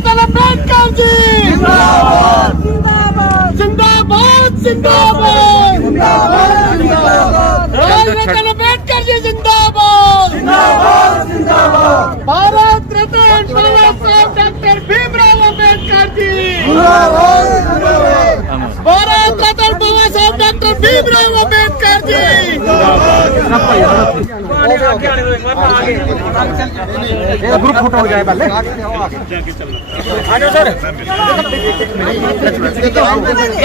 Doctor Ambedkar ji जिंदाबाद जिंदाबाद जिंदाबाद डॉक्टर अम्बेडकर जी जिंदाबाद जिंदाबाद भारत रत्न बाबा साहब डॉक्टर भीमराव अम्बेडकर जी भारत रत्न बाबा साहब doctor Bhimrao Ambedkar ji group photo हो जाए पहले सर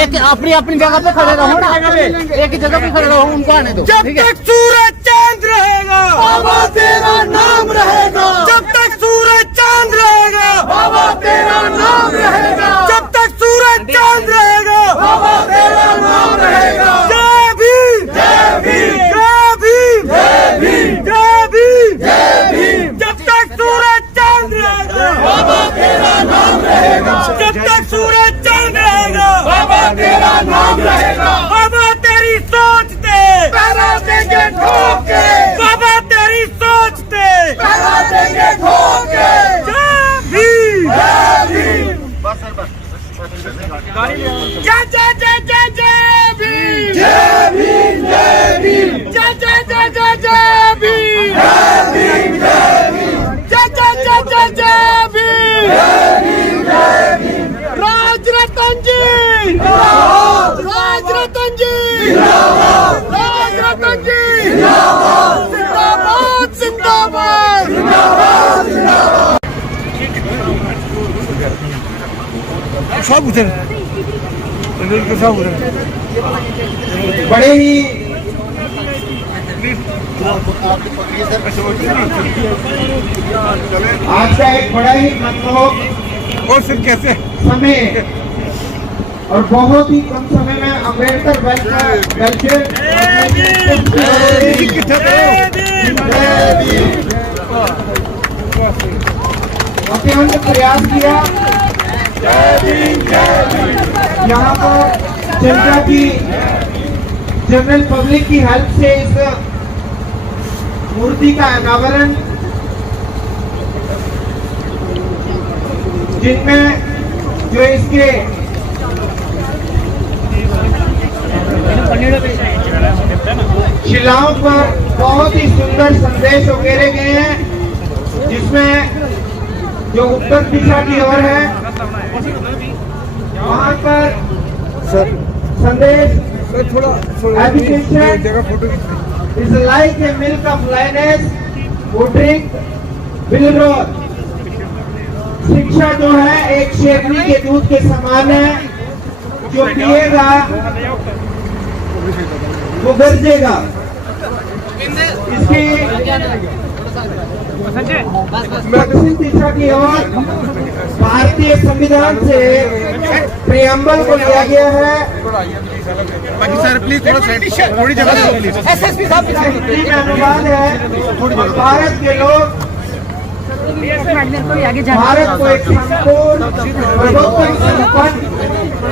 एक अपनी अपनी जगह पे खड़े रहो ना एक ही जगह पे खड़े रहो उनको आने दो जब तक सूरज चांद रहेगा बाबा तेरा नाम रहेगा जब तक सूरज चांद रहेगा बाबा तेरा नाम रहेगा जब तक सूरज चांद रहेगा बाबा तेरा नाम रहेगा जय भीम जय भीम जय भीम जय भीम जय भीम जय भीम जब तक सूरज चांद रहेगा बाबा तेरा नाम रहेगा जब तक सूरज चांद रहेगा बाबा तेरा नाम रहेगा बाबा तेरी सोच ते पैरा देंगे ठोक के बाबा तेरी सोच ते पैरा देंगे ठोक के जय भीम जय भीम जय जय जय जय जय भीम जय भीम जय भीम जय जय जय जय जय भीम जय भीम जय भीम जय जय जय जय जय भीम जय भीम जय भीम राज रतन जी राज रतन जी राज रतन जी जिंदाबाद जिंदाबाद जिंदाबाद जिंदाबाद सब उधर सब उधर बड़े ही आज का एक बड़ा ही मनमोहक और फिर कैसे समय और बहुत ही कम समय में अम्बेडकर वेलफेयर अत्यंत प्रयास किया यहाँ पर जनता की जनरल पब्लिक की हेल्प से इस मूर्ति का अनावरण जिनमें जो इसके शिलाओं पर बहुत ही सुंदर संदेश उकेरे गए हैं जिसमें जो उत्तर दिशा की ओर है वहाँ पर संदेश education is like a milk of lioness वो ड्रिंक विल रोल। शिक्षा जो है एक शेरनी के दूध के समान है, जो पिएगा वो गरजेगा। इसकी दक्षिण दिशा की ओर भारतीय संविधान से प्रियम्बल को लिया गया है। बाकी सर प्लीज थोड़ी जगह प्लीज एसएसपी साहब में अनुवाद है। भारत के लोग भारत को एक संपूर्ण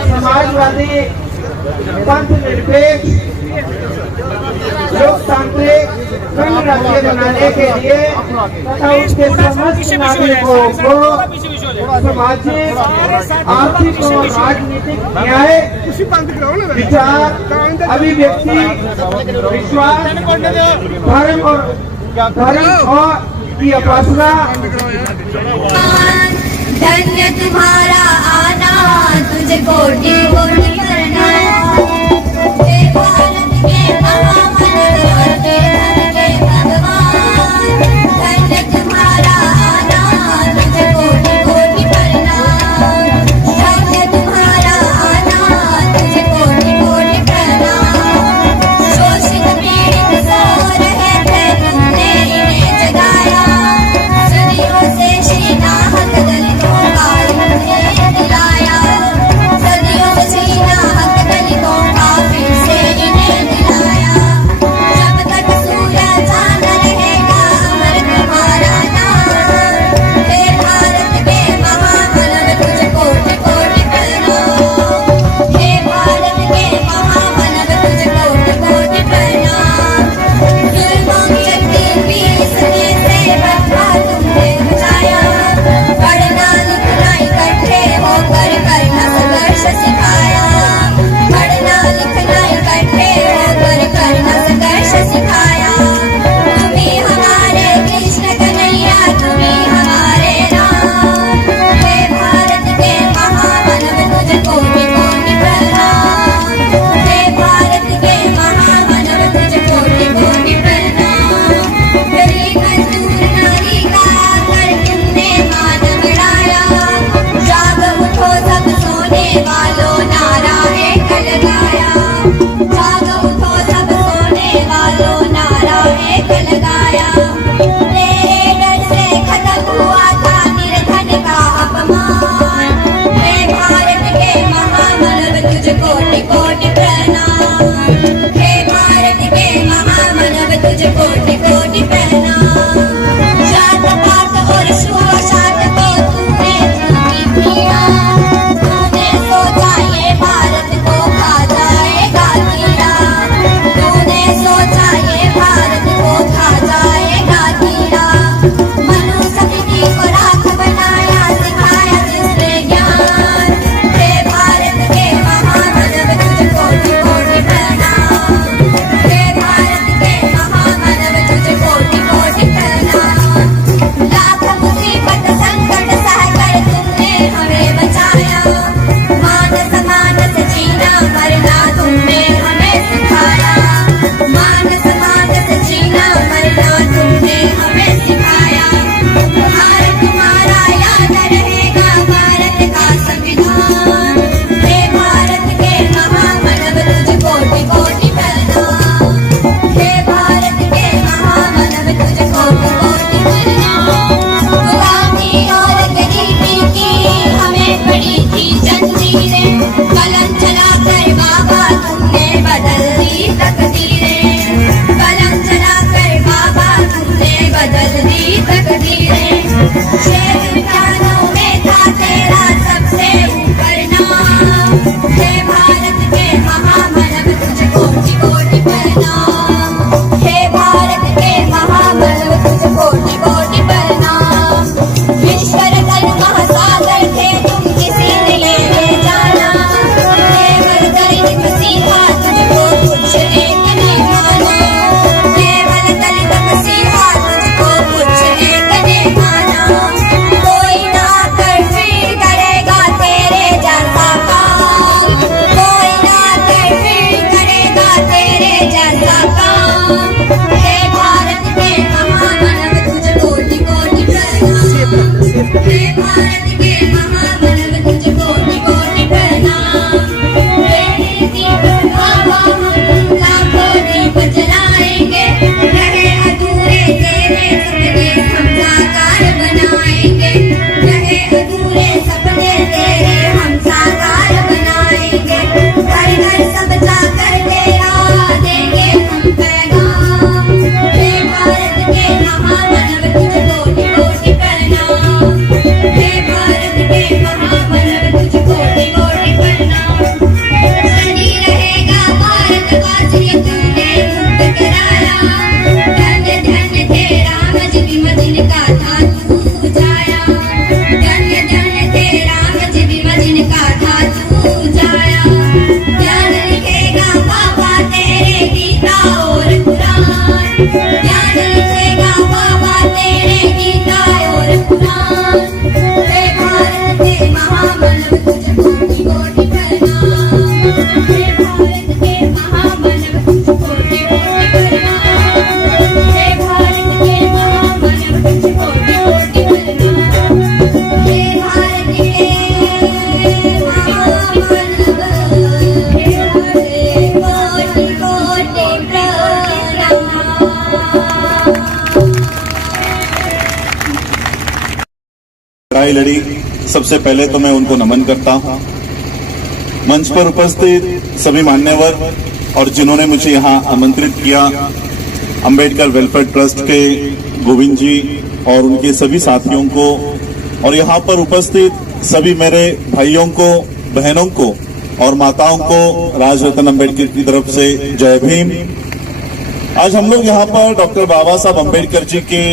समाजवादी पंथ निरपेक्ष लोकतांत्रिक राज्य बनाने के लिए तथा उसके समस्त नागरिकों को सामाजिक आर्थिक और राजनीतिक न्याय विचार अभिव्यक्ति विश्वास धर्म और की उपासना। धन्य तुम्हारा आना तुझे कोटि कोटि प्रणाम। हे भारत के महामन के भगवान, धन्य तुम्हारा आना तुझे कोटि कोटि प्रणाम। धन्य तुम्हारा आना तुझे कोटि कोटि प्रणाम। शोषित पीड़ित सो रहे थे तुमने इन्हें जगाया। सदियों से शीना हक दलितों का इन्हें दिलाया। सदियों से शीना भारत के महामानव तुझको कोटि कोटि प्रणाम। तेरे दीप बाबा हम लाखों दीप जलाएंगे, रहे अधूरे तेरे सपने हम साकार बनाएंगे, रहे अधूरे सपने तेरे हम साकार बनाएंगे। घर घर सब जाकर तेरा देंगे हम पैगाम। हे भारत के महामानव तुझको कोटि कोटि प्रणाम। हे भारत के महामानव तुझको कोटि कोटि प्रणाम। सदी रहेगा भारतवासी तूने मुक्त कराया, धन्य धन्य थे राम जी भीम जिनका था तू जाया, धन्य धन्य थे राम जी भीम जिनका था तू जाया। ज्ञान लिखेगा बाबा तेरे गीता और कुरान, ज्ञान लिखेगा बाबा तेरे गीता और कुरान। हे भारत के महामानव तुझको कोटि कोटि प्रणाम। हे भारत के महामानव तुझको कोटि कोटि प्रणाम। हे भारत के महामानव तुझको कोटि कोटि प्रणाम। हे भारत के महामानव कोटि कोटि प्रणाम। लड़ाई लड़ी, सबसे पहले तो मैं उनको नमन करता हूं। मंच पर उपस्थित सभी मान्यवर और जिन्होंने मुझे यहां आमंत्रित किया, अंबेडकर वेलफेयर ट्रस्ट के गोविंद जी और उनके सभी साथियों को, और यहां पर उपस्थित सभी मेरे भाइयों को, बहनों को और माताओं को राजरत्न अंबेडकर की तरफ से जय भीम। आज हम लोग यहाँ पर डॉक्टर बाबा साहब अंबेडकर जी के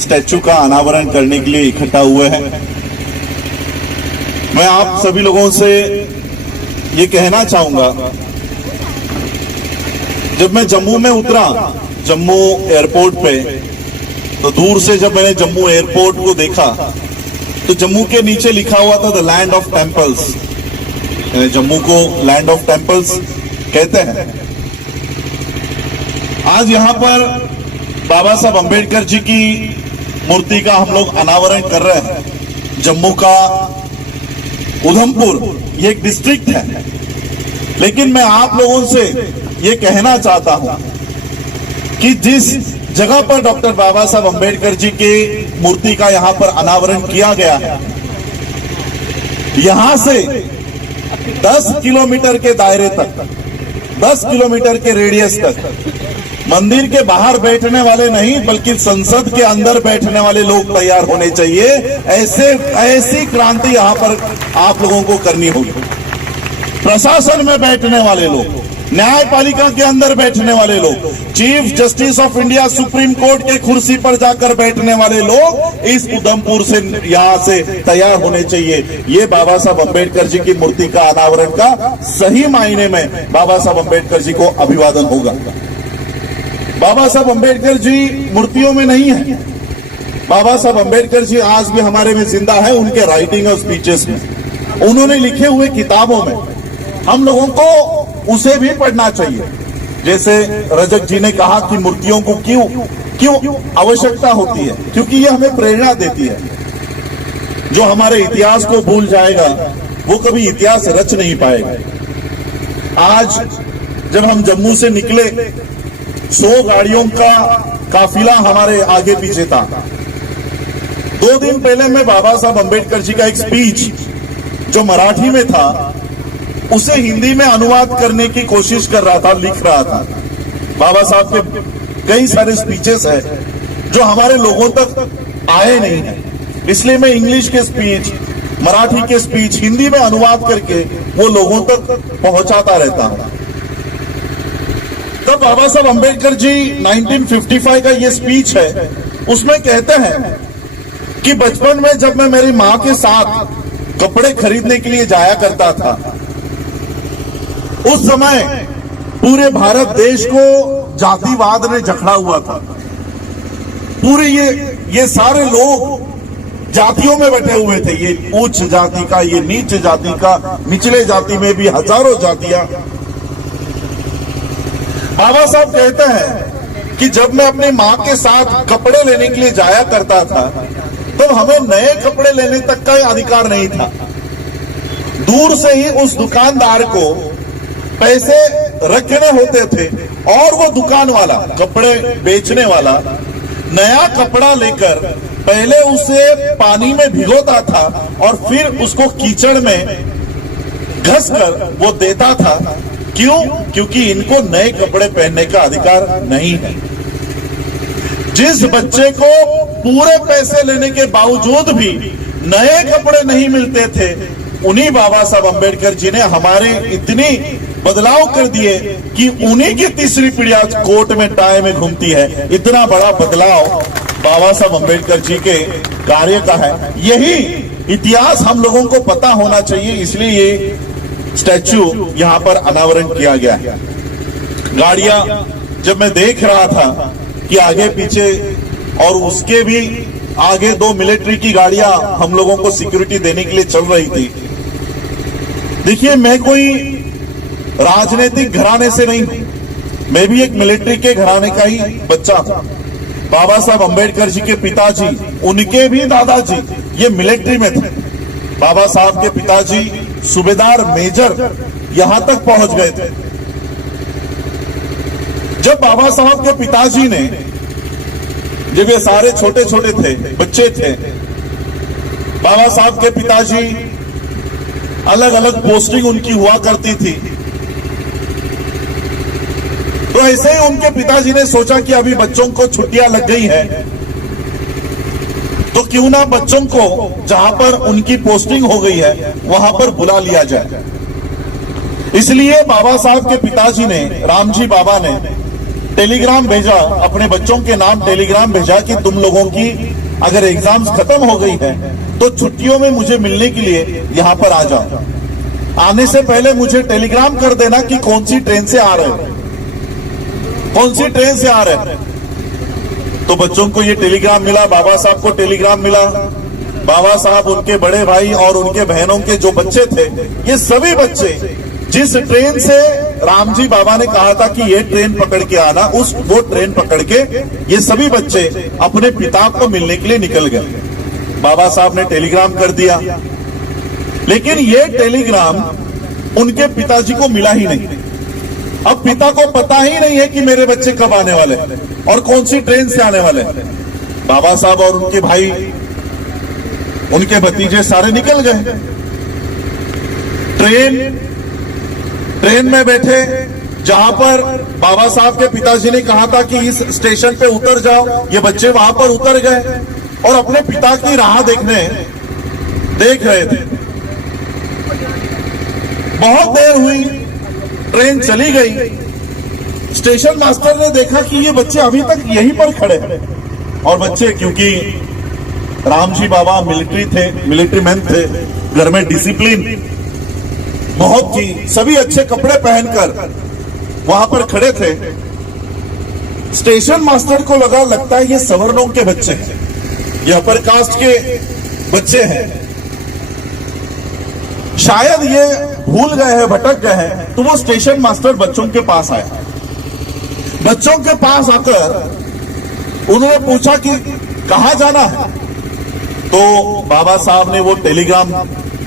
स्टैचू का अनावरण करने के लिए इकट्ठा हुए हैं। मैं आप सभी लोगों से ये कहना चाहूंगा, जब मैं जम्मू में उतरा, जम्मू एयरपोर्ट पे, तो दूर से जब मैंने जम्मू एयरपोर्ट को देखा तो जम्मू के नीचे लिखा हुआ था the land of temples. Jammu को लैंड ऑफ टेम्पल्स कहते हैं। आज यहाँ पर बाबा साहब अंबेडकर जी की मूर्ति का हम लोग अनावरण कर रहे हैं। जम्मू का उधमपुर ये एक डिस्ट्रिक्ट है, लेकिन मैं आप लोगों से ये कहना चाहता हूं कि जिस जगह पर डॉक्टर बाबा साहब अंबेडकर जी की मूर्ति का यहाँ पर अनावरण किया गया है, यहां से 10 किलोमीटर के दायरे तक, 10 किलोमीटर के रेडियस तक मंदिर के बाहर बैठने वाले नहीं बल्कि संसद के अंदर बैठने वाले लोग तैयार होने चाहिए। ऐसी क्रांति यहां पर आप लोगों को करनी होगी। प्रशासन में बैठने वाले लोग, न्यायपालिका के अंदर बैठने वाले लोग, chief justice of India supreme court के कुर्सी पर जाकर बैठने वाले लोग इस उधमपुर से यहां से तैयार होने चाहिए। ये बाबा साहब अंबेडकर जी की मूर्ति का अनावरण का सही मायने में बाबा साहब अंबेडकर जी को अभिवादन होगा। बाबा साहब अंबेडकर जी मूर्तियों में नहीं है, बाबा साहब अंबेडकर जी आज भी हमारे में जिंदा है, उनके राइटिंग और स्पीचेस में, उन्होंने लिखे हुए किताबों में। हम लोगों को उसे भी पढ़ना चाहिए। जैसे रजक जी ने कहा कि मूर्तियों को क्यों आवश्यकता होती है, क्योंकि ये हमें प्रेरणा देती है। जो हमारे इतिहास को भूल जाएगा वो कभी इतिहास रच नहीं पाएगा। आज जब हम जम्मू से निकले, 100 गाड़ियों का काफिला हमारे आगे पीछे था। 2 दिन पहले मैं बाबा साहब अंबेडकर जी का एक स्पीच जो मराठी में था उसे हिंदी में अनुवाद करने की कोशिश कर रहा था, लिख रहा था। बाबा साहब के कई सारे स्पीचेस हैं जो हमारे लोगों तक आए नहीं है, इसलिए मैं इंग्लिश के स्पीच, मराठी के स्पीच हिंदी में अनुवाद करके वो लोगों तक पहुंचाता रहता हूं। तब बाबा साहब अंबेडकर जी 1955 का ये स्पीच है, उसमें कहते हैं कि बचपन में जब मैं मेरी मां के साथ कपड़े खरीदने के लिए जाया करता था, उस समय पूरे भारत देश को जातिवाद ने जकड़ा हुआ था। पूरे ये सारे लोग जातियों में बैठे हुए थे, ये उच्च जाति का, ये नीच जाति का, निचले जाति में भी हजारों जातियां। बाबा साहब कहते हैं कि जब मैं अपनी मां के साथ कपड़े लेने के लिए जाया करता था तो हमें नए कपड़े लेने तक का अधिकार नहीं था। दूर से ही उस दुकानदार को पैसे रखने होते थे और वो दुकान वाला, कपड़े बेचने वाला, नया कपड़ा लेकर पहले उसे पानी में भिगोता था और फिर उसको कीचड़ में घसकर वो देता था। क्यों? क्योंकि इनको नए कपड़े पहनने का अधिकार नहीं है। जिस बच्चे को पूरे पैसे लेने के बावजूद भी नए कपड़े नहीं मिलते थे, उन्हीं बाबा साहब अम्बेडकर जी ने हमारे इतनी बदलाव कर दिए कि उन्हीं की तीसरी पीढ़ी आज कोर्ट में टाई में घूमती है। इतना बड़ा बदलाव बाबा साहब अम्बेडकर जी के कार्य का है। यही इतिहास हम लोगों को पता होना चाहिए, इसलिए ये स्टैच्यू यहां पर अनावरण किया गया है। गाड़ियां जब मैं देख रहा था कि आगे पीछे और उसके भी आगे 2 मिलिट्री की गाड़ियां हम लोगों को सिक्योरिटी देने के लिए चल रही थी। देखिए, मैं कोई राजनीतिक घराने से नहीं हूं, मैं भी एक मिलिट्री के घराने का ही बच्चा था। बाबा साहब अम्बेडकर जी के पिताजी, उनके भी दादाजी ये मिलिट्री में थे। बाबा साहब के पिताजी सूबेदार मेजर यहां तक पहुंच गए थे। जब बाबा साहब के पिताजी ने, जब ये सारे छोटे छोटे थे, बच्चे थे, बाबा साहब के पिताजी अलग अलग पोस्टिंग उनकी हुआ करती थी, तो ऐसे ही उनके पिताजी ने सोचा कि अभी बच्चों को छुट्टियां लग गई है, तो क्यों ना बच्चों को जहां पर उनकी पोस्टिंग हो गई है वहां पर बुला लिया जाए। इसलिए बाबा साहब के पिताजी ने, रामजी बाबा ने टेलीग्राम भेजा, अपने बच्चों के नाम टेलीग्राम भेजा कि तुम लोगों की अगर एग्जाम्स खत्म हो गई है तो छुट्टियों में मुझे मिलने के लिए यहां पर आ जाओ। आने से पहले मुझे टेलीग्राम कर देना कि कौन सी ट्रेन से आ रहे हैं, कौन सी ट्रेन से आ रहे हैं। तो बच्चों को ये टेलीग्राम मिला, बाबा साहब को टेलीग्राम मिला। बाबा साहब, उनके बड़े भाई और उनके बहनों के जो बच्चे थे, ये सभी बच्चे जिस ट्रेन से रामजी बाबा ने कहा था कि ये ट्रेन पकड़ के आना, वो ट्रेन पकड़ के ये सभी बच्चे अपने पिता को मिलने के लिए निकल गए। बाबा साहब ने टेलीग्राम कर दिया, लेकिन ये टेलीग्राम उनके पिताजी को मिला ही नहीं। अब पिता को पता ही नहीं है कि मेरे बच्चे कब आने वाले और कौन सी ट्रेन से आने वाले। बाबा साहब और उनके भाई, उनके भतीजे सारे निकल गए। ट्रेन में बैठे, जहां पर बाबा साहब के पिताजी ने कहा था कि इस स्टेशन पे उतर जाओ, ये बच्चे वहां पर उतर गए और अपने पिता की राह देख रहे थे। बहुत देर हुई, ट्रेन चली गई। स्टेशन मास्टर ने देखा कि ये बच्चे अभी तक यहीं पर खड़े हैं, और बच्चे, क्योंकि रामजी बाबा मिलिट्री थे, मिलिट्री मैन थे, घर में डिसिप्लिन बहुत थी, सभी अच्छे कपड़े पहनकर वहां पर खड़े थे। स्टेशन मास्टर को लगता है ये सवर्णों के बच्चे हैं, ये अपर कास्ट के बच्चे हैं, शायद ये भूल गए हैं, भटक गए हैं। तो वो स्टेशन मास्टर बच्चों के पास आया। बच्चों के पास आकर उन्होंने पूछा कि कहां जाना है। तो बाबा साहब ने वो टेलीग्राम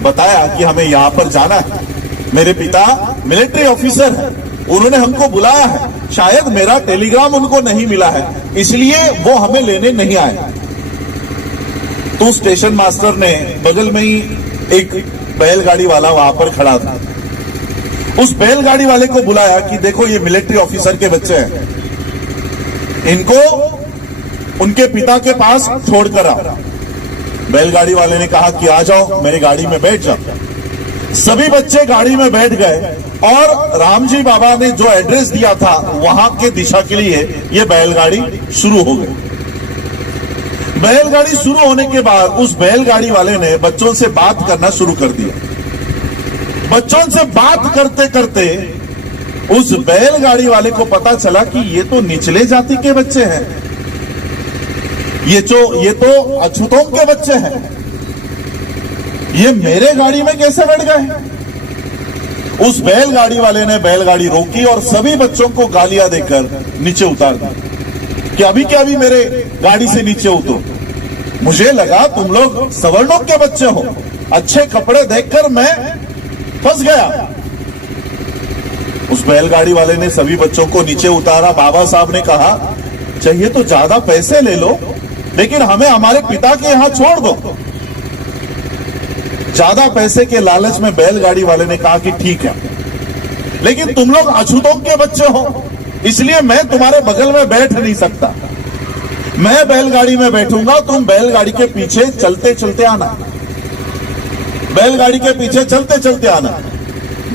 बताया कि हमें यहां पर जाना है, मेरे पिता मिलिट्री ऑफिसर हैं, उन्होंने हमको बुलाया है, शायद मेरा टेलीग्राम उनको नहीं मिला है, इसलिए वो हमें लेने नहीं आए। तो स्टेशन मास्टर ने, बगल में ही एक बैलगाड़ी वाला वहां पर खड़ा था, उस बैलगाड़ी वाले को बुलाया कि देखो ये मिलिट्री ऑफिसर के बच्चे हैं, इनको उनके पिता के पास छोड़कर आओ। बैलगाड़ी वाले ने कहा कि आ जाओ, मेरी गाड़ी में बैठ जाओ। सभी बच्चे गाड़ी में बैठ गए और रामजी बाबा ने जो एड्रेस दिया था वहां के दिशा के लिए ये बैलगाड़ी शुरू हो गई। बैलगाड़ी शुरू होने के बाद उस बैलगाड़ी वाले ने बच्चों से बात करना शुरू कर दिया। बच्चों से बात करते करते उस बैलगाड़ी वाले को पता चला कि ये तो निचले जाति के बच्चे हैं, ये तो अछूतों के बच्चे हैं, ये मेरे गाड़ी में कैसे बैठ गए। उस बैलगाड़ी वाले ने बैलगाड़ी रोकी और सभी बच्चों को गालियां देकर नीचे उतार दी कि अभी क्या, अभी मेरे गाड़ी से नीचे उतरो। मुझे लगा तुम लोग सवर्णों के बच्चे हो, अच्छे कपड़े देखकर मैं फंस गया। उस बैलगाड़ी वाले ने सभी बच्चों को नीचे उतारा। बाबा साहब ने कहा, चाहिए तो ज्यादा पैसे ले लो, लेकिन हमें हमारे पिता के यहां छोड़ दो। ज्यादा पैसे के लालच में बैलगाड़ी वाले ने कहा कि ठीक है, लेकिन तुम लोग अछूतों के बच्चे हो, इसलिए मैं तुम्हारे बगल में बैठ नहीं सकता। मैं बैलगाड़ी में बैठूंगा, तुम बैलगाड़ी के पीछे चलते चलते आना, बैलगाड़ी के पीछे चलते चलते आना।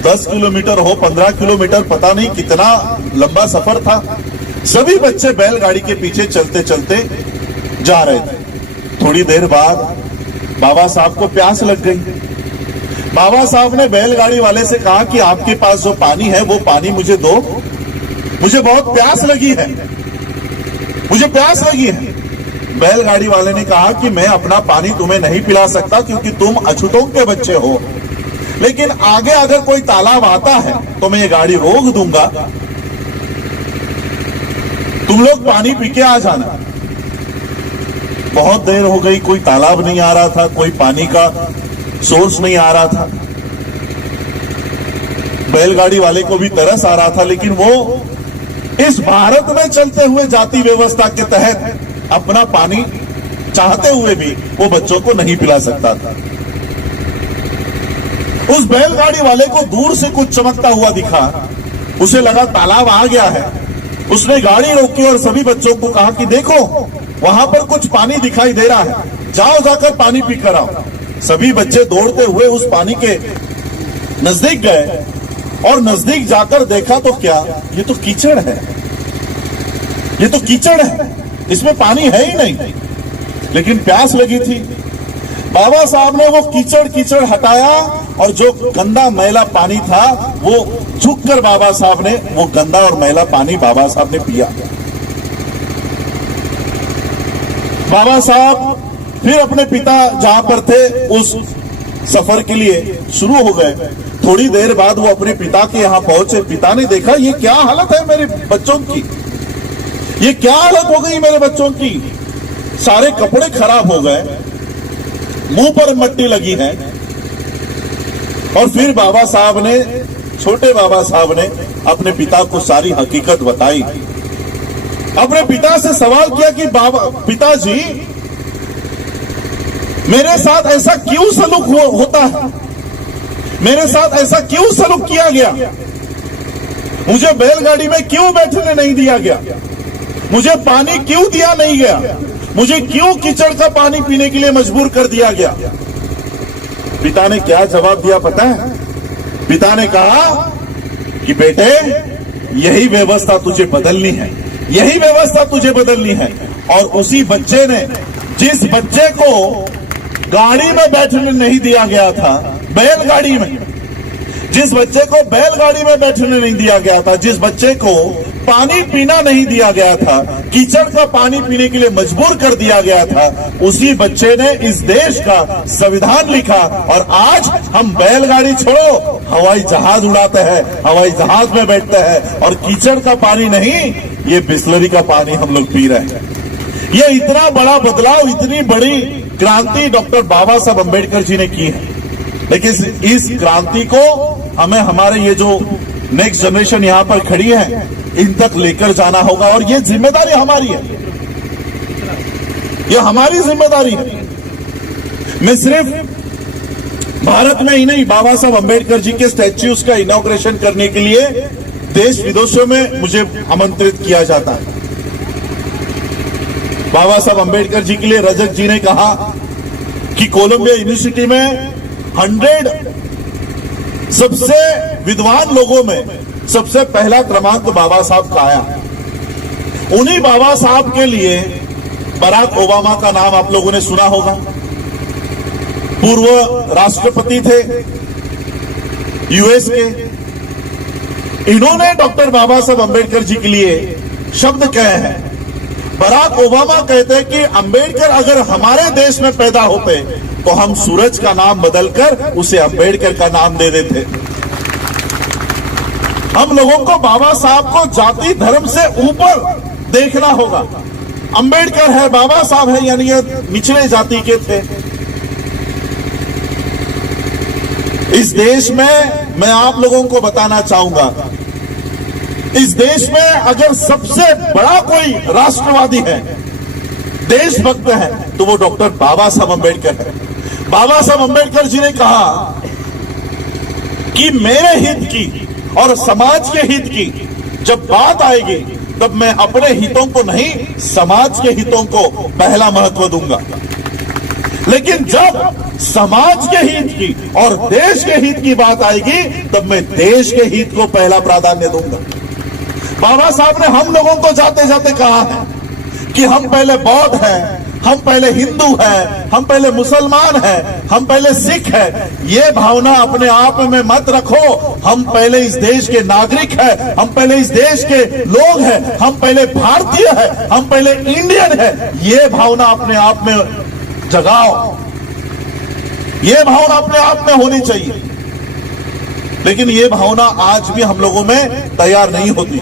10 किलोमीटर हो, 15 किलोमीटर, पता नहीं कितना लंबा सफर था। सभी बच्चे बैलगाड़ी के पीछे चलते चलते जा रहे थे। थोड़ी देर बाद बाबा साहब को प्यास लग गई। बाबा साहब ने बैलगाड़ी वाले से कहा कि आपके पास जो पानी है वो पानी मुझे दो, मुझे बहुत प्यास लगी है, मुझे प्यास लगी है। बैलगाड़ी वाले ने कहा कि मैं अपना पानी तुम्हें नहीं पिला सकता क्योंकि तुम अछूतों के बच्चे हो, लेकिन आगे अगर कोई तालाब आता है तो मैं ये गाड़ी रोक दूंगा, तुम लोग पानी पी के आ जाना। बहुत देर हो गई, कोई तालाब नहीं आ रहा था, कोई पानी का सोर्स नहीं आ रहा था। बैलगाड़ी वाले को भी तरस आ रहा था, लेकिन वो इस भारत में चलते हुए जाति व्यवस्था के तहत अपना पानी चाहते हुए भी वो बच्चों को नहीं पिला सकता था। उस बैलगाड़ी वाले को दूर से कुछ चमकता हुआ दिखा, उसे लगा तालाब आ गया है। उसने गाड़ी रोकी और सभी बच्चों को कहा कि देखो वहां पर कुछ पानी दिखाई दे रहा है, जाओ जाकर पानी पीकर आओ। सभी बच्चे दौड़ते हुए उस पानी के नजदीक गए और नजदीक जाकर देखा तो क्या, ये तो कीचड़ है, ये तो कीचड़ है, इसमें पानी है ही नहीं। लेकिन प्यास लगी थी। बाबा साहब ने वो कीचड़ हटाया और जो गंदा मैला पानी था वो झुककर बाबा साहब ने वो गंदा और मैला पानी बाबा साहब ने पिया। बाबा साहब फिर अपने पिता जहां पर थे उस सफर के लिए शुरू हो गए। थोड़ी देर बाद वो अपने पिता के यहां पहुंचे। पिता ने देखा ये क्या हालत है मेरे बच्चों की, ये क्या हालत हो गई मेरे बच्चों की, सारे कपड़े खराब हो गए, मुंह पर मट्टी लगी है। और फिर बाबा साहब ने, छोटे बाबा साहब ने अपने पिता को सारी हकीकत बताई। अपने पिता से सवाल किया कि पिताजी मेरे साथ ऐसा क्यों सलूक होता है, मेरे साथ ऐसा क्यों सलूक किया गया, मुझे बैलगाड़ी में क्यों बैठने नहीं दिया गया, मुझे पानी क्यों दिया नहीं गया, मुझे क्यों कीचड़ का पानी पीने के लिए मजबूर कर दिया गया। पिता ने क्या जवाब दिया पता है? पिता ने कहा कि बेटे यही व्यवस्था तुझे बदलनी है, यही व्यवस्था तुझे बदलनी है। और उसी बच्चे ने, जिस बच्चे को गाड़ी में बैठने नहीं दिया गया था, बैलगाड़ी में, जिस बच्चे को बैलगाड़ी में बैठने नहीं दिया गया था, जिस बच्चे को पानी पीना नहीं दिया गया था, कीचड़ का पानी पीने के लिए मजबूर कर दिया गया था, उसी बच्चे ने इस देश का संविधान लिखा। और आज हम बैलगाड़ी छोड़ो हवाई जहाज उड़ाते हैं, हवाई जहाज में बैठते हैं और कीचड़ का पानी नहीं, ये बिस्लरी का पानी हम लोग पी रहे हैं। ये इतना बड़ा बदलाव, इतनी बड़ी क्रांति डॉक्टर बाबा साहब अम्बेडकर जी ने की है। लेकिन इस क्रांति को हमें, हमारे ये जो नेक्स्ट जनरेशन यहां पर खड़ी है, इन तक लेकर जाना होगा। और ये जिम्मेदारी हमारी है, ये हमारी जिम्मेदारी है। मैं सिर्फ भारत में ही नहीं, बाबा साहब अम्बेडकर जी के स्टैच्यूज का इनॉग्रेशन करने के लिए देश विदेशों में मुझे आमंत्रित किया जाता है। बाबा साहब अम्बेडकर जी के लिए रजक जी ने कहा कि कोलंबिया यूनिवर्सिटी में 100 सबसे विद्वान लोगों में सबसे पहला क्रमांक बाबा साहब का आया। उन्हीं बाबा साहब के लिए बराक ओबामा का नाम आप लोगों ने सुना होगा, पूर्व राष्ट्रपति थे यूएस के। इन्होंने डॉक्टर बाबा साहब अम्बेडकर जी के लिए शब्द कहे हैं। बराक ओबामा कहते हैं कि अम्बेडकर अगर हमारे देश में पैदा होते तो हम सूरज का नाम बदलकर उसे अम्बेडकर का नाम दे देते। हम लोगों को बाबा साहब को जाति धर्म से ऊपर देखना होगा। अंबेडकर है, बाबा साहब है, यानी ये निचले जाति के थे। इस देश में मैं आप लोगों को बताना चाहूंगा, इस देश में अगर सबसे बड़ा कोई राष्ट्रवादी है, देशभक्त है, तो वो डॉक्टर बाबा साहब अंबेडकर है। बाबा साहब अंबेडकर जी ने कहा कि मेरे हित की और समाज के हित की जब बात आएगी तब मैं अपने हितों को नहीं, समाज के हितों को पहला महत्व दूंगा। लेकिन जब समाज के हित की और देश के हित की बात आएगी तब मैं देश के हित को पहला प्राधान्य दूंगा। बाबा साहब ने हम लोगों को जाते जाते कहा है कि हम पहले बौद्ध हैं, हम पहले हिंदू हैं, हम पहले मुसलमान हैं, हम पहले सिख हैं। ये भावना अपने आप में मत रखो। हम पहले इस देश के नागरिक हैं, हम पहले इस देश के लोग हैं, हम पहले भारतीय हैं, हम पहले इंडियन हैं। ये भावना अपने आप में जगाओ, ये भावना अपने आप में होनी चाहिए। लेकिन ये भावना आज भी हम लोगों में तैयार नहीं होती।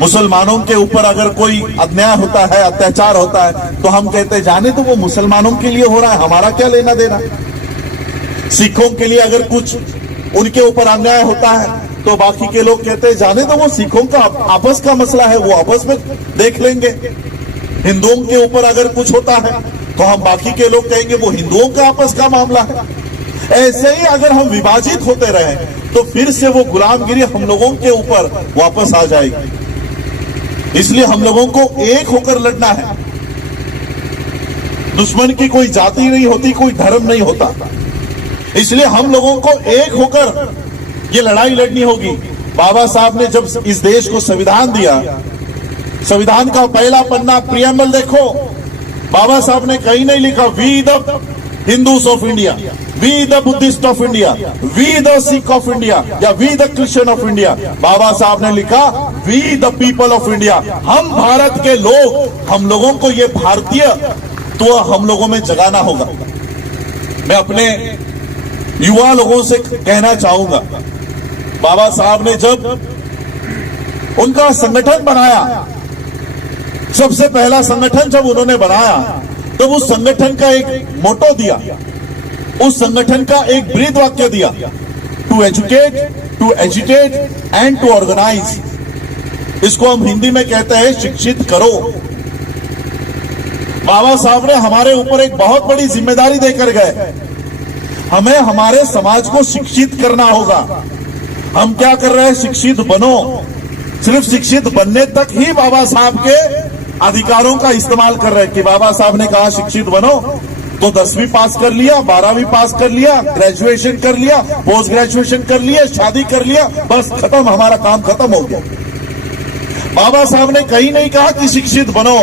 मुसलमानों के ऊपर अगर कोई अन्याय होता है, अत्याचार होता है, तो हम कहते हैं जाने तो वो मुसलमानों के लिए हो रहा है, हमारा क्या लेना देना। सिखों के लिए अगर कुछ उनके ऊपर अन्याय होता है तो बाकी के लोग कहते हैं जाने तो वो सिखों का आपस का मसला है, वो आपस में देख लेंगे। हिंदुओं के ऊपर अगर कुछ होता है तो हम बाकी के लोग कहेंगे वो हिंदुओं का आपस का मामला है। ऐसे ही अगर हम विभाजित होते रहे तो फिर से वो गुलामगिरी हम लोगों के ऊपर वापस आ जाएगी। इसलिए हम लोगों को एक होकर लड़ना है। दुश्मन की कोई जाति नहीं होती, कोई धर्म नहीं होता। इसलिए हम लोगों को एक होकर ये लड़ाई लड़नी होगी। बाबा साहब ने जब इस देश को संविधान दिया, संविधान का पहला पन्ना प्रियम्बल देखो, बाबा साहब ने कहीं नहीं लिखा we the Hindus of India, we the Buddhist of India, we the Sikh of India या we the Christian of India. Baba Saheb ने लिखा we the people of India. हम भारत के लोग, हम लोगों को ये भारतीय तो हम लोगों में जगाना होगा। मैं अपने युवा लोगों से कहना चाहूंगा, बाबा साहब ने जब उनका संगठन बनाया, सबसे पहला संगठन जब उन्होंने बनाया तो उस संगठन का एक मोटो दिया, उस संगठन का एक ब्रीद वाक्य दिया, to educate, to agitate and to organise. इसको हम हिंदी में कहते हैं शिक्षित करो। बाबा साहब ने हमारे ऊपर एक बहुत बड़ी जिम्मेदारी देकर गए। हमें हमारे समाज को शिक्षित करना होगा। हम क्या कर रहे हैं? शिक्षित बनो। सिर्फ शिक्षित बनने तक ही बाबा साहब के अधिकारों का इस्तेमाल कर रहे हैं कि बाबा साहब ने कहा शिक्षित बनो तो 10वीं पास कर लिया, 12वीं पास कर लिया, ग्रेजुएशन कर लिया, पोस्ट ग्रेजुएशन कर लिया, शादी कर लिया, बस खत्म, हमारा काम खत्म हो गया। बाबा साहब ने कहीं नहीं कहा कि शिक्षित बनो।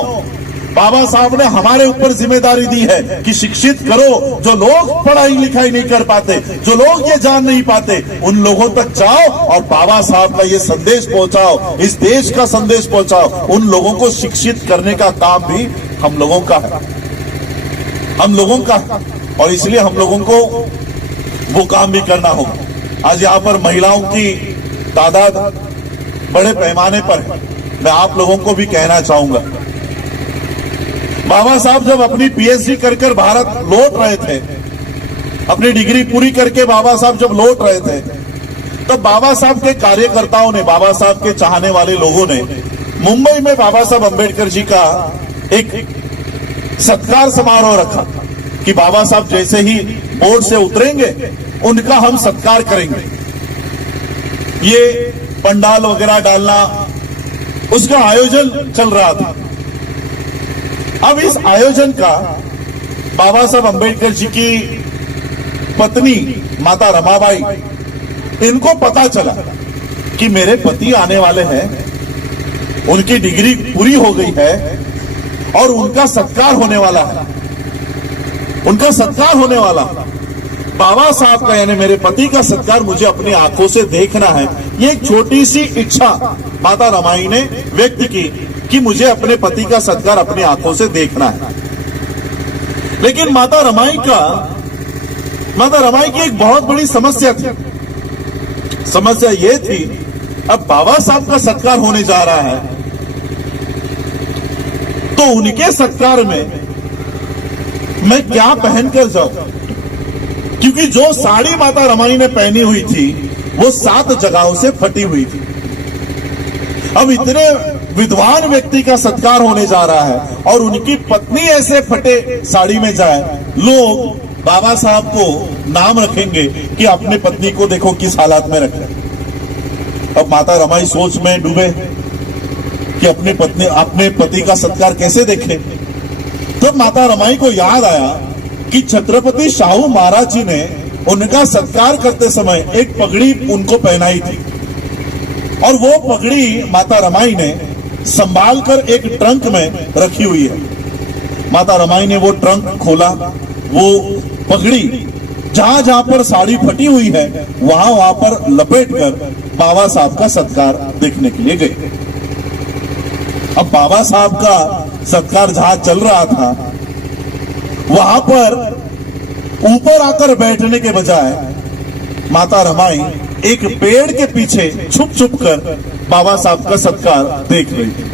बाबा साहब ने हमारे ऊपर जिम्मेदारी दी है कि शिक्षित करो। जो लोग पढ़ाई लिखाई नहीं कर पाते, जो लोग ये जान नहीं पाते, उन लोगों तक जाओ और बाबा साहब का ये संदेश पहुंचाओ, इस देश का संदेश पहुंचाओ। उन लोगों को शिक्षित करने का काम भी हम लोगों का है, हम लोगों का। और इसलिए हम लोगों को वो काम भी करना होगा। आज यहाँ पर महिलाओं की तादाद बड़े पैमाने पर है। मैं आप लोगों को भी कहना चाहूंगा, बाबा साहब जब अपनी पीएचडी कर भारत लौट रहे थे, अपनी डिग्री पूरी करके बाबा साहब जब लौट रहे थे, तब बाबा साहब के कार्यकर्ताओं ने, बाबा साहब के चाहने वाले लोगों ने मुंबई में बाबा साहब अंबेडकर जी का एक सत्कार समारोह रखा कि बाबा साहब जैसे ही बोर्ड से उतरेंगे उनका हम सत्कार करेंगे। ये पंडाल वगैरह डालना, उसका आयोजन चल रहा था। अब इस आयोजन का बाबा साहब अंबेडकर जी की पत्नी माता रमाबाई, इनको पता चला कि मेरे पति आने वाले हैं, उनकी डिग्री पूरी हो गई है और उनका सत्कार होने वाला है, उनका सत्कार होने वाला। बाबा साहब का यानी मेरे पति का सत्कार मुझे अपनी आंखों से देखना है। ये एक छोटी सी इच्छा माता रमाई ने व्यक्त की कि मुझे अपने पति का सत्कार अपनी आंखों से देखना है। लेकिन माता रमाई की एक बहुत बड़ी समस्या थी। समस्या ये थी, अब बाबा साहब का सत्कार होने जा रहा है, तो उनके सत्कार में मैं क्या पहनकर जाऊं? क्योंकि जो साड़ी माता रमाई ने पहनी हुई थी वो 7 जगहों से फटी हुई थी। अब इतने विद्वान व्यक्ति का सत्कार होने जा रहा है और उनकी पत्नी ऐसे फटे साड़ी में जाए, लोग बाबा साहब को नाम रखेंगे कि अपनी पत्नी को देखो किस हालात में रखे। अब माता रमाई सोच में डूबे कि अपनी पत्नी अपने पति का सत्कार कैसे देखे। तब माता रमाई को याद आया कि छत्रपति शाहू महाराज जी ने उनका सत्कार करते समय एक पगड़ी उनको पहनाई थी और वो पगड़ी माता रमाई ने संभाल कर एक ट्रंक में रखी हुई है। माता रमाई ने वो ट्रंक खोला, वो पगड़ी जहां जहां पर साड़ी फटी हुई है वहां पर लपेटकर बाबा साहब का सत्कार देखने के लिए गए। अब बाबा साहब का सत्कार जहां चल रहा था वहां पर ऊपर आकर बैठने के बजाय माता रमाई एक पेड़ के पीछे छुप छुप कर बाबा साहब का सत्कार देख रही थी।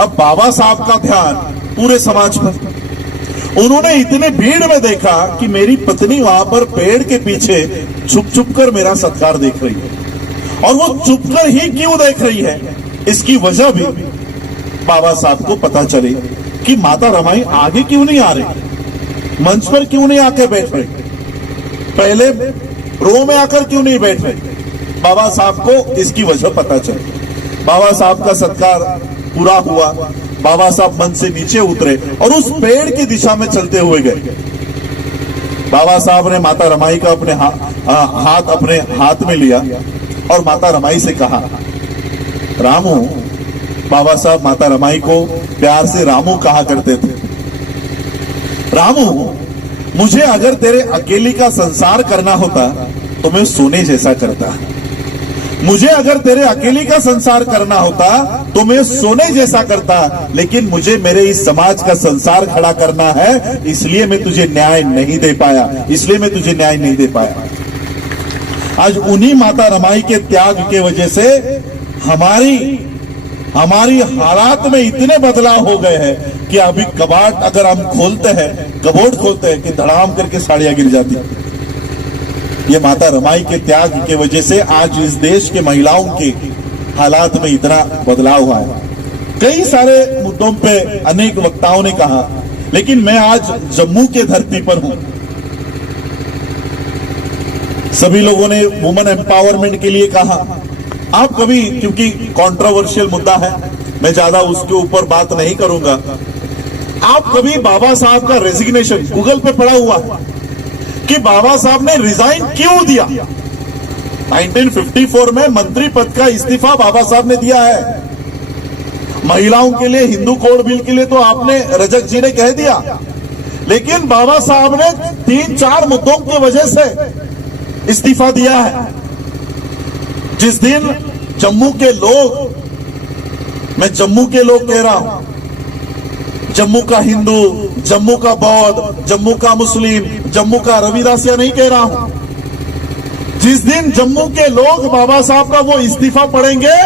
अब बाबा साहब का ध्यान पूरे समाज पर। उन्होंने इतने भीड़ में देखा कि मेरी पत्नी वहां पर पेड़ के पीछे छुप छुप कर मेरा सत्कार देख रही है और वो छुप कर ही क्यों देख रही है, इसकी वजह भी बाबा साहब को पता चली कि माता रमाई आगे क्यों नहीं आ रही, मंच पर क्यों नहीं आकर बैठ रही, पहले रो में आकर क्यों नहीं बैठ रही। बाबा साहब को इसकी वजह पता चली। बाबा साहब का सत्कार पूरा हुआ, बाबा साहब मंच से नीचे उतरे और उस पेड़ की दिशा में चलते हुए गए। बाबा साहब ने माता रमाई का अपने हाथ अपने हाथ में लिया और माता रमाई से कहा, रामू। बाबा साहब माता रमाई को प्यार से रामू कहा करते थे। रामू, मुझे अगर तेरे अकेली का संसार करना होता तो मैं सोने जैसा करता। मुझे अगर तेरे अकेली का संसार करना होता तो मैं सोने जैसा करता, लेकिन मुझे मेरे इस समाज का संसार खड़ा करना है, इसलिए मैं तुझे न्याय नहीं दे पाया। आज उन्हीं माता रमाई के त्याग के वजह से हमारी हालात में इतने बदलाव हो गए हैं कि अभी कबाड़ अगर हम खोलते हैं कि धड़ाम करके साड़ियां गिर जाती। ये माता रमाई के त्याग के वजह से आज इस देश के महिलाओं के हालात में इतना बदलाव हुआ है। कई सारे मुद्दों पे अनेक वक्ताओं ने कहा, लेकिन मैं आज जम्मू के धरती पर हूं। सभी लोगों ने वुमेन एम्पावरमेंट के लिए कहा। आप कभी, क्योंकि कंट्रोवर्शियल मुद्दा है, मैं ज्यादा उसके ऊपर बात नहीं करूंगा। आप कभी बाबा साहब का रेजिग्नेशन गूगल पे पढ़ा हुआ है कि बाबा साहब ने रिजाइन क्यों दिया? 1954 में मंत्री पद का इस्तीफा बाबा साहब ने दिया है। महिलाओं के लिए, हिंदू कोड बिल के लिए तो आपने, रजक जी ने कह दिया, लेकिन बाबा साहब ने 3-4 मुद्दों की वजह से इस्तीफा दिया है। जिस दिन जम्मू के लोग, मैं जम्मू के लोग कह रहा हूं, जम्मू का हिंदू, जम्मू का बौद्ध, जम्मू का मुस्लिम, जम्मू का रविदासिया नहीं कह रहा हूं, जिस दिन जम्मू के लोग बाबा साहब का वो इस्तीफा पढ़ेंगे,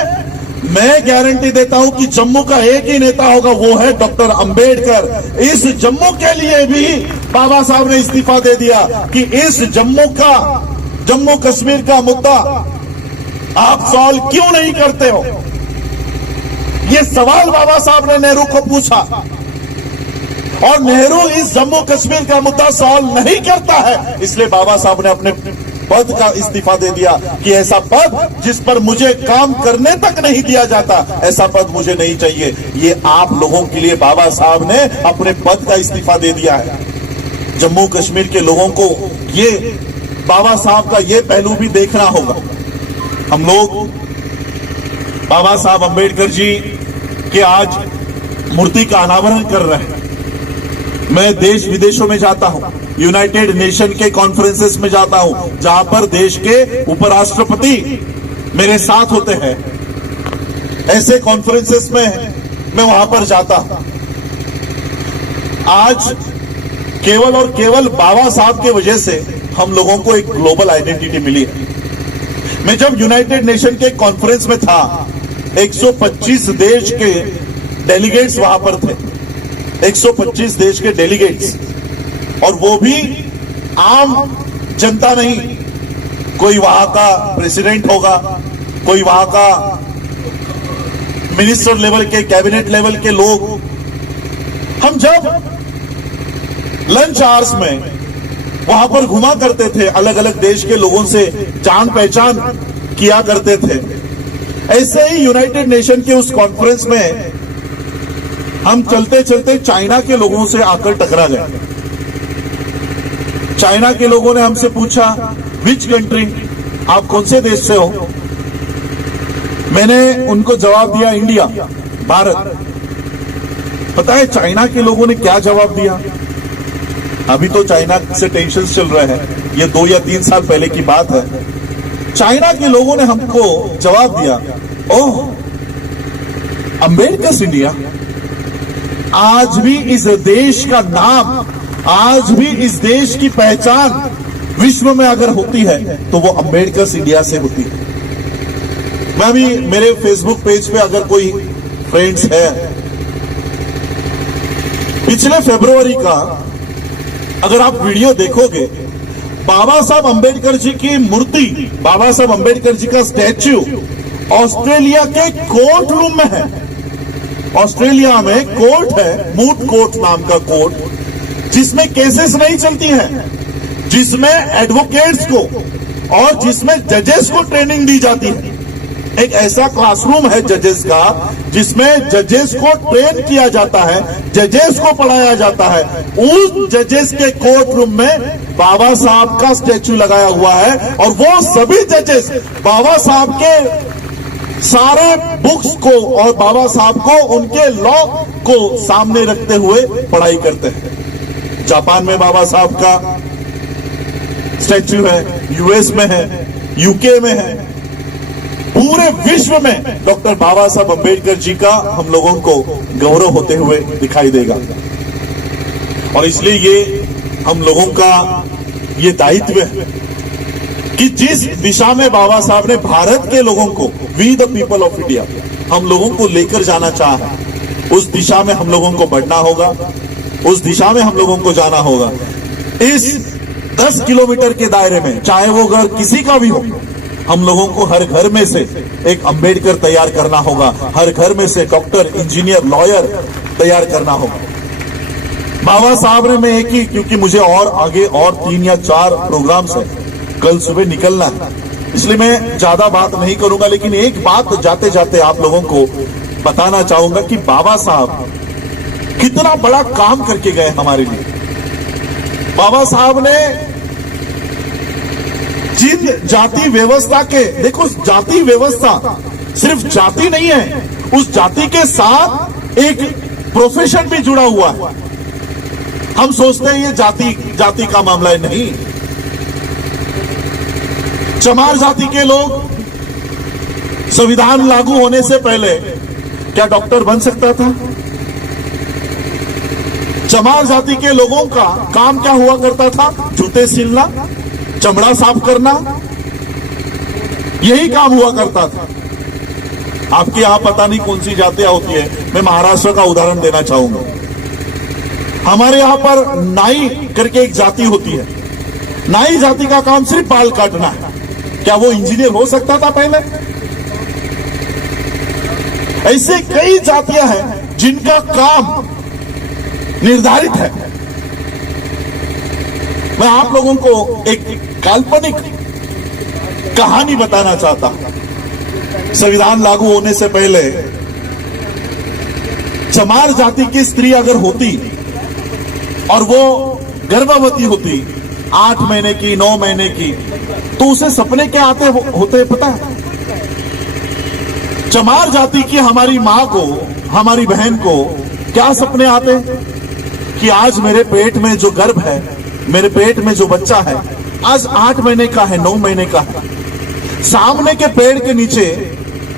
मैं गारंटी देता हूं कि जम्मू का एक ही नेता होगा, वो है डॉक्टर अंबेडकर। इस जम्मू के लिए भी बाबा साहब ने इस्तीफा दे दिया कि इस जम्मू कश्मीर का मुद्दा आप सॉल्व क्यों नहीं करते हो। ये सवाल बाबा साहब ने नेहरू को पूछा और नेहरू इस जम्मू कश्मीर का मुद्दा सॉल्व नहीं करता है, इसलिए बाबा साहब ने अपने पद का इस्तीफा दे दिया कि ऐसा पद जिस पर मुझे काम करने तक नहीं दिया जाता, ऐसा पद मुझे नहीं चाहिए। ये आप लोगों के लिए बाबा साहब ने अपने पद का इस्तीफा दे दिया है। जम्मू कश्मीर के लोगों को ये बाबा साहब का ये पहलू भी देखना होगा। हम लोग बाबा साहब अंबेडकर जी के आज मूर्ति का अनावरण कर रहे हैं। मैं देश विदेशों में जाता हूं, यूनाइटेड नेशन के कॉन्फ्रेंसेस में जाता हूं, जहां पर देश के उपराष्ट्रपति मेरे साथ होते हैं। ऐसे कॉन्फ्रेंसेस में मैं वहां पर जाता हूं। आज केवल और केवल बाबा साहब की वजह से हम लोगों को एक ग्लोबल आइडेंटिटी मिली है। मैं जब यूनाइटेड नेशन के कॉन्फ्रेंस में था, 125 देश के डेलीगेट्स वहां पर थे। 125 देश के डेलीगेट्स, और वो भी आम जनता नहीं, कोई वहां का प्रेसिडेंट होगा, कोई वहां का मिनिस्टर लेवल के, कैबिनेट लेवल के लोग। हम जब लंच आवर्स में वहां पर घुमा करते थे, अलग अलग देश के लोगों से जान पहचान किया करते थे। ऐसे ही यूनाइटेड नेशन के उस कॉन्फ्रेंस में हम चलते चलते चाइना के लोगों से आकर टकरा गए। चाइना के लोगों ने हमसे पूछा, विच कंट्री, आप कौन से देश से हो? मैंने उनको जवाब दिया, इंडिया, भारत। पता है चाइना के लोगों ने क्या जवाब दिया? अभी तो चाइना से टेंशन चल रहे हैं, ये 2 या 3 साल पहले की बात है। चाइना के लोगों ने हमको जवाब दिया, ओह, अम्बेडकर इंडिया। आज भी इस देश का नाम, आज भी इस देश की पहचान विश्व में अगर होती है तो वो अम्बेडकर इंडिया से होती है। मैं भी मेरे फेसबुक पेज पे अगर कोई फ्रेंड्स है, पिछले फरवरी का अगर आप वीडियो देखोगे, बाबा साहब अंबेडकर जी की मूर्ति, बाबा साहब अंबेडकर जी का स्टैच्यू ऑस्ट्रेलिया के कोर्ट रूम में है। ऑस्ट्रेलिया में कोर्ट है, मूट कोर्ट नाम का कोर्ट, जिसमें केसेस नहीं चलती हैं, जिसमें एडवोकेट्स को और जिसमें जजेस को ट्रेनिंग दी जाती है। एक ऐसा क्लासरूम है जजेस का, जिसमें जजेस को ट्रेन किया जाता है, जजेस को पढ़ाया जाता है। उस जजेस के कोर्ट रूम में बाबा साहब का स्टैच्यू लगाया हुआ है, और वो सभी जजेस बाबा साहब के सारे बुक्स को और बाबा साहब को, उनके लॉ को सामने रखते हुए पढ़ाई करते हैं। जापान में बाबा साहब का स्टैच्यू है, यूएस में है, यूके में है, पूरे विश्व में डॉक्टर बाबा साहब अंबेडकर जी का हम लोगों को गौरव होते हुए दिखाई देगा। और इसलिए ये हम लोगों का ये दायित्व है कि जिस दिशा में बाबा साहब ने भारत के लोगों को, we the people of India, हम लोगों को लेकर जाना चाहा, उस दिशा में हम लोगों को बढ़ना होगा, उस दिशा में हम लोगों को जाना होगा। इस 10 किलोमीटर के दायरे में, चाहे वो घर किसी का भी हो, हम लोगों को हर घर में से एक अंबेडकर तैयार करना होगा, हर घर में से डॉक्टर, इंजीनियर, लॉयर तैयार करना होगा। बाबा साहब ने, मैं एक ही, क्योंकि मुझे और आगे और 3 या 4 प्रोग्राम्स है, कल सुबह निकलना है, इसलिए मैं ज्यादा बात नहीं करूंगा। लेकिन एक बात जाते जाते आप लोगों को बताना चाहूंगा कि बाबा साहब कितना बड़ा काम करके गए हमारे लिए। बाबा साहब ने जिन जाति व्यवस्था के, देखो जाति व्यवस्था सिर्फ जाति नहीं है, उस जाति के साथ एक प्रोफेशन भी जुड़ा हुआ है। हम सोचते हैं ये जाति का मामला है, नहीं। चमार जाति के लोग संविधान लागू होने से पहले क्या डॉक्टर बन सकता था? चमार जाति के लोगों का काम क्या हुआ करता था? जूते सिलना, चमड़ा साफ करना, यही काम हुआ करता था। आपके यहां पता नहीं कौन सी जातियां होती है, मैं महाराष्ट्र का उदाहरण देना चाहूंगा। हमारे यहां पर नाई करके एक जाति होती है, नाई जाति का काम सिर्फ बाल काटना है। क्या वो इंजीनियर हो सकता था पहले? ऐसे कई जातियां हैं जिनका काम निर्धारित है। मैं आप लोगों को एक काल्पनिक कहानी बताना चाहता हूं। संविधान लागू होने से पहले चमार जाति की स्त्री अगर होती और वो गर्भवती होती 8 महीने की, 9 महीने की, तो उसे सपने क्या होते पता है? चमार जाति की हमारी मां को, हमारी बहन को क्या सपने आते कि आज मेरे पेट में जो गर्भ है, मेरे पेट में जो बच्चा है, आज 8 महीने का है, 9 महीने का है। सामने के पेड़ के नीचे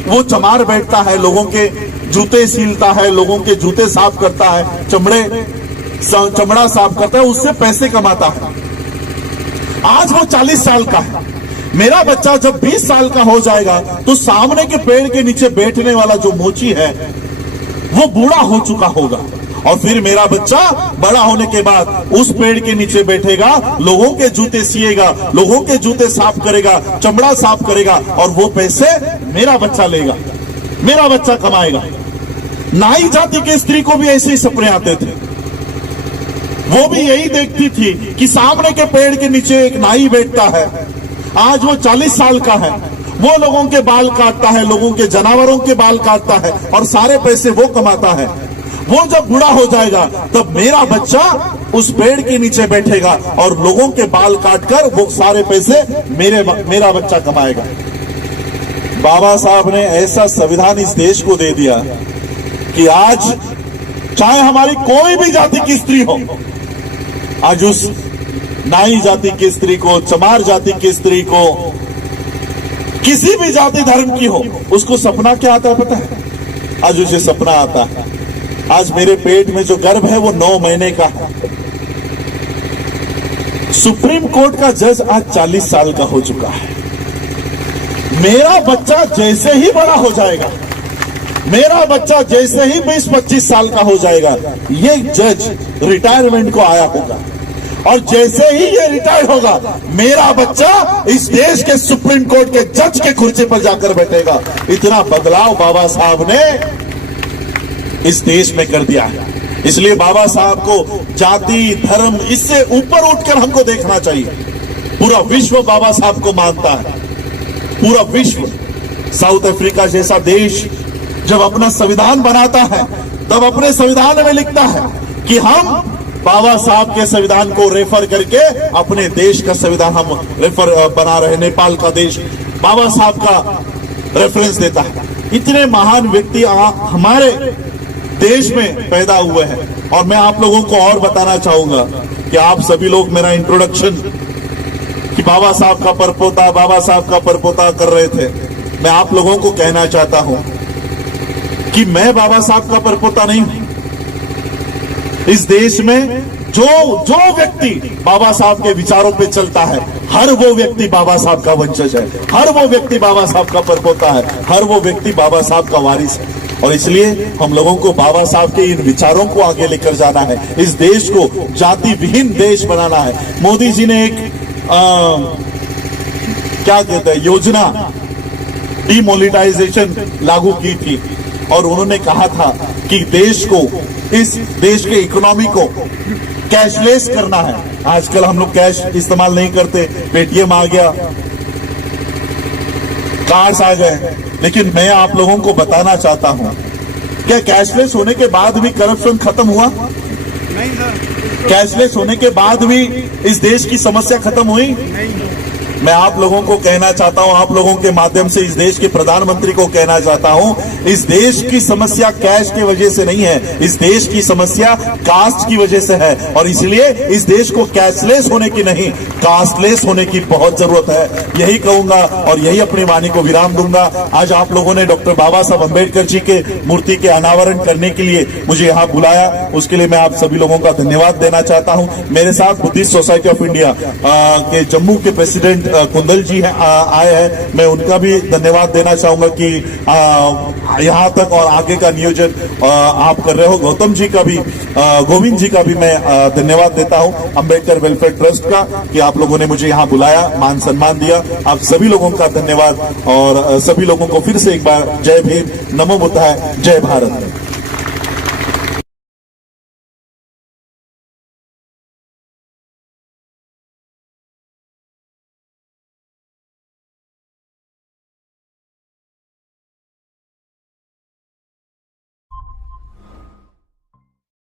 वो चमार बैठता है, लोगों के जूते सीलता है, लोगों के जूते साफ करता है, चमड़ा साफ करता है, उससे पैसे कमाता है। आज वो 40 साल का है। मेरा बच्चा जब 20 साल का हो जाएगा तो सामने के पेड़ के नीचे बैठने वाला जो मोची है वो बूढ़ा हो चुका होगा, और फिर मेरा बच्चा बड़ा होने के बाद उस पेड़ के नीचे बैठेगा, लोगों के जूते सिएगा, लोगों के जूते साफ करेगा, चमड़ा साफ करेगा, और वो पैसे मेरा बच्चा लेगा, मेरा बच्चा कमाएगा। नाई जाति के स्त्री को भी ऐसे ही सपने आते थे। वो भी यही देखती थी कि सामने के पेड़ के नीचे एक नाई बैठता है। आज वो 40 साल का है, वो लोगों के बाल काटता है, लोगों के जानवरों के बाल काटता है, और सारे पैसे वो कमाता है। वो जब बूढ़ा हो जाएगा तब मेरा बच्चा उस पेड़ के नीचे बैठेगा और लोगों के बाल काटकर वो सारे पैसे मेरा बच्चा कमाएगा। बाबा साहब ने ऐसा संविधान इस देश को दे दिया कि आज चाहे हमारी कोई भी जाति की स्त्री हो, आज उस नाई जाति की स्त्री को, चमार जाति की स्त्री को, किसी भी जाति धर्म की हो, उसको सपना क्या आता है पता है? आज उसे सपना आता है। आज मेरे पेट में जो गर्भ है वो 9 महीने का है। सुप्रीम कोर्ट का जज आज 40 साल का हो चुका है। मेरा बच्चा जैसे ही बड़ा हो जाएगा, मेरा बच्चा जैसे ही 20-25 साल का हो जाएगा, ये जज रिटायरमेंट को आया होगा, और जैसे ही ये रिटायर होगा मेरा बच्चा इस देश के सुप्रीम कोर्ट के जज के कुर्सी पर जाकर बैठेगा। इतना बदलाव बाबा साहब ने इस देश में कर दिया है। इसलिए बाबा साहब को जाति धर्म इससे ऊपर उठकर हमको देखना चाहिए। पूरा विश्व बाबा साहब को मानता है, पूरा विश्व। साउथ अफ्रीका जैसा देश जब अपना संविधान बनाता है तब अपने संविधान में लिखता है कि हम बाबा साहब के संविधान को रेफर करके अपने देश का संविधान हम रेफर बना रहे। नेपाल का देश बाबा साहब का रेफरेंस देता है। इतने महान व्यक्ति हमारे देश में पैदा हुए हैं। और मैं आप लोगों को और बताना चाहूंगा कि आप सभी लोग मेरा इंट्रोडक्शन कि बाबा साहब का परपोता, बाबा साहब का परपोता कर रहे थे। मैं आप लोगों को कहना चाहता हूं कि मैं बाबा साहब का परपोता नहीं हूं। इस देश में जो व्यक्ति बाबा साहब के विचारों पे चलता है, हर वो व्यक्ति बाबा साहब का वंशज है, हर वो व्यक्ति बाबा साहब का परपोता है, हर वो व्यक्ति बाबा साहब का वारिस है। और इसलिए हम लोगों को बाबा साहब के इन विचारों को आगे लेकर जाना है। इस देश को जाति विहीन देश बनाना है। मोदी जी ने एक क्या कहते हैं योजना डिमोनेटाइजेशन लागू की थी, और उन्होंने कहा था कि देश को, इस देश के इकोनॉमी को कैशलेस करना है। आजकल हम लोग कैश इस्तेमाल नहीं करते, पेटीएम आ गया, कार्ड्स आ गए, लेकिन मैं आप लोगों को बताना चाहता हूं, क्या कैशलेस होने के बाद भी करप्शन खत्म हुआ? नहीं सर। कैशलेस होने के बाद भी इस देश की समस्या खत्म हुई? नहीं। मैं आप लोगों को कहना चाहता हूं, आप लोगों के माध्यम से इस देश के प्रधानमंत्री को कहना चाहता हूं, इस देश की समस्या कैश की वजह से नहीं है, इस देश की समस्या कास्ट की वजह से है। और इसलिए इस देश को कैशलेस होने की नहीं, कास्टलेस होने की बहुत जरूरत है। यही कहूंगा और यही अपनी वाणी को विराम दूंगा। आज आप लोगों ने डॉक्टर बाबा साहब अम्बेडकर जी के मूर्ति के अनावरण करने के लिए मुझे यहाँ बुलाया, उसके लिए मैं आप सभी लोगों का धन्यवाद देना चाहता हूँ। मेरे साथ बुद्धिस्ट सोसाइटी ऑफ इंडिया के जम्मू के प्रेसिडेंट कुंदल जी आए हैं, मैं उनका भी धन्यवाद देना चाहूंगा कि यहाँ तक और आगे का नियोजन आप कर रहे हो। गौतम जी का भी, गोविंद जी का भी मैं धन्यवाद देता हूँ, अम्बेडकर वेलफेयर ट्रस्ट का, कि आप लोगों ने मुझे यहाँ बुलाया, मान सम्मान दिया। आप सभी लोगों का धन्यवाद, और सभी लोगों को फिर से एक बार जय भीम, नमो बुद्धाय, जय भारत।